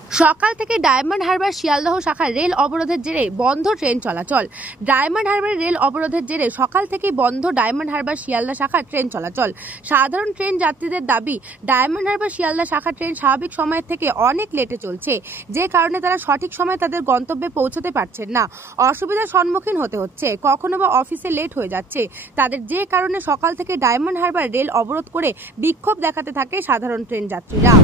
সকাল থেকে ডায়মন্ড হারবার শিয়ালদহ শাখার রেল অবরোধের জেরে বন্ধ ট্রেন চলাচল। ডায়মন্ড হারবার রেল অবরোধের জেরে সকাল থেকেই বন্ধ ডায়মন্ড হারবার শিয়ালদহ শাখার ট্রেন চলাচল। সাধারণ ট্রেন যাত্রীদের দাবি, ডায়মন্ড হারবার শিয়ালদহ শাখার ট্রেন স্বাভাবিক সময়ের থেকে অনেক লেটে চলছে, যে কারণে তারা সঠিক সময়ে তাদের গন্তব্যে পৌঁছতে পারছেন না। অসুবিধার সম্মুখীন হতে হচ্ছে, কখনো বা অফিসে লেট হয়ে যাচ্ছে তাদের, যে কারণে সকাল থেকে ডায়মন্ড হারবার রেল অবরোধ করে বিক্ষোভ দেখাতে থাকে সাধারণ ট্রেন যাত্রীরা।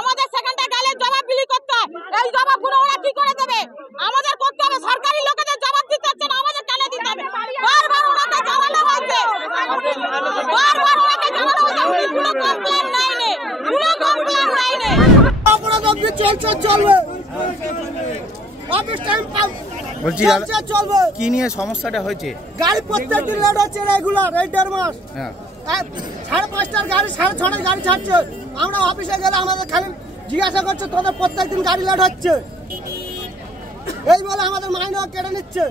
আমাদের সেকেন্ডে গেলে জবাব বিলি করতে হয়, এই জবাবগুলো ওরা কি করে দেবে? আমাদের করতে হবে, সরকারি লোকেদের জবাব দিতে হচ্ছে না, আমাদের কেন দিতে হবে? বারবার ওনাকে জানানো হয়েছে, কোনো কমপ্লেন নাই, কোনো কমপ্লেন নাই। অপরাধ অবধি চলছে, চলবে। অফিস টাইম বলছি চলবে। কি নিয়ে সমস্যাটা হয়েছে? গাড়ি প্রত্যেকদিন লেট হচ্ছে রেগুলার, এই 1.5 মাস। 5:30টার গাড়ি 6:30টার গাড়ি ছাড়ছে। আমরা অফিসে গেলে আমাদের খালি জিজ্ঞাসা করছে, তোদের প্রত্যেকদিন গাড়ি লেট হচ্ছে, এই বলে আমাদের মাইনে কেটে নিচ্ছে।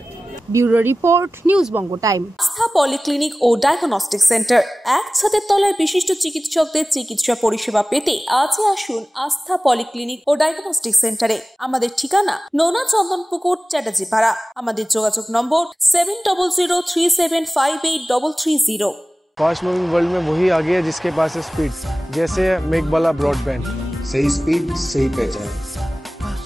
ব্যুরো রিপোর্ট, নিউজ বঙ্গ টাইম। আস্থা পলিক্লিনিক ও ডায়াগনস্টিক সেন্টার, এক ছাদের তলায় বিশিষ্ট চিকিৎসকদের চিকিৎসা পরিষেবা পেতে আজই আসুন আস্থা পলিক্লিনিক ও ডায়াগনস্টিক সেন্টারে। আমাদের ঠিকানা নোনা চন্দনপুকুর, চ্যাটার্জিপাড়া। আমাদের যোগাযোগ নম্বর 7003758330। फास्ट मूविंग वर्ल्ड में वही आगे है जिसके पास है स्पीड, जैसे मेघबाला ब्रॉडबैंड। सही स्पीड, सही पहचान।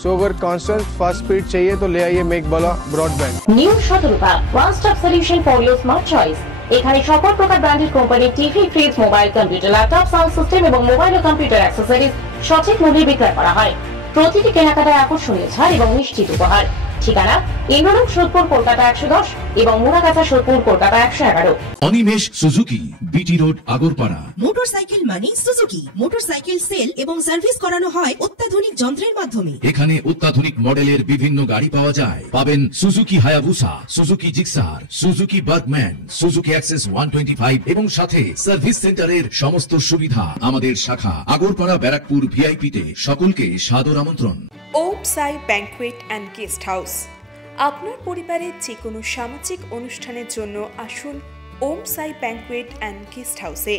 सो अगर कांस्टेंट फास्ट स्पीड चाहिए तो ले आइए Meghbala broadband. New Shatarupa one stop solution for your smart choice. এখানে সকল প্রকার ব্র্যান্ডেড কোম্পানির TV, fridge, mobile, computer, laptop, sound system এবং মোবাইল ও কম্পিউটার অ্যাক্সেসরিজ সঠিক মূল্যে বিক্রয় করা হয়। প্রতিটি কেনাকাটায় আকর্ষণীয় ছাড় এবং নিশ্চিত উপহার। ঠিকানা ইন্দ্রলোক, সোদপুর, কলকাতা 110 এবং Muragachha, Sodepur, Kolkata 111। Animesh Suzuki, BT road, Agarpara. Motorcycle মানে সুজুকি। মোটরসাইকেল সেল এবং সার্ভিস করানো হয় অত্যাধুনিক যন্ত্রের মাধ্যমে। এখানে অত্যাধুনিক মডেলের বিভিন্ন গাড়ি পাওয়া যায়। পাবেন Suzuki Hayabusa, Suzuki Gixxer, Suzuki Bergman, Suzuki access 125 এবং সাথে সার্ভিস সেন্টারের সমস্ত সুবিধা। আমাদের শাখা আগরপাড়া, ব্যারাকপুর ভিআইপি তে। সকলকে সাদর আমন্ত্রণ। ওম সাই ব্যাংকুয়েট অ্যান্ড গেস্ট হাউস। আপনার পরিবারের যে কোনো সামাজিক অনুষ্ঠানের জন্য আসুন ওম সাই ব্যাংকুয়েট অ্যান্ড গেস্ট হাউসে।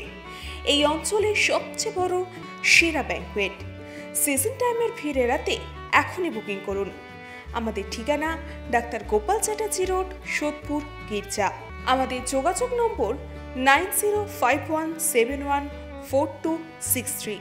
এই অঞ্চলের সবচেয়ে বড় সেরা ব্যাংকুয়েট। সিজন টাইমের ভিড় এড়াতে এখনই বুকিং করুন। আমাদের ঠিকানা ডাক্তার গোপাল চ্যাটার্জি রোড, সোদপুর, গির্জা। আমাদের যোগাযোগ নম্বর 9051714263।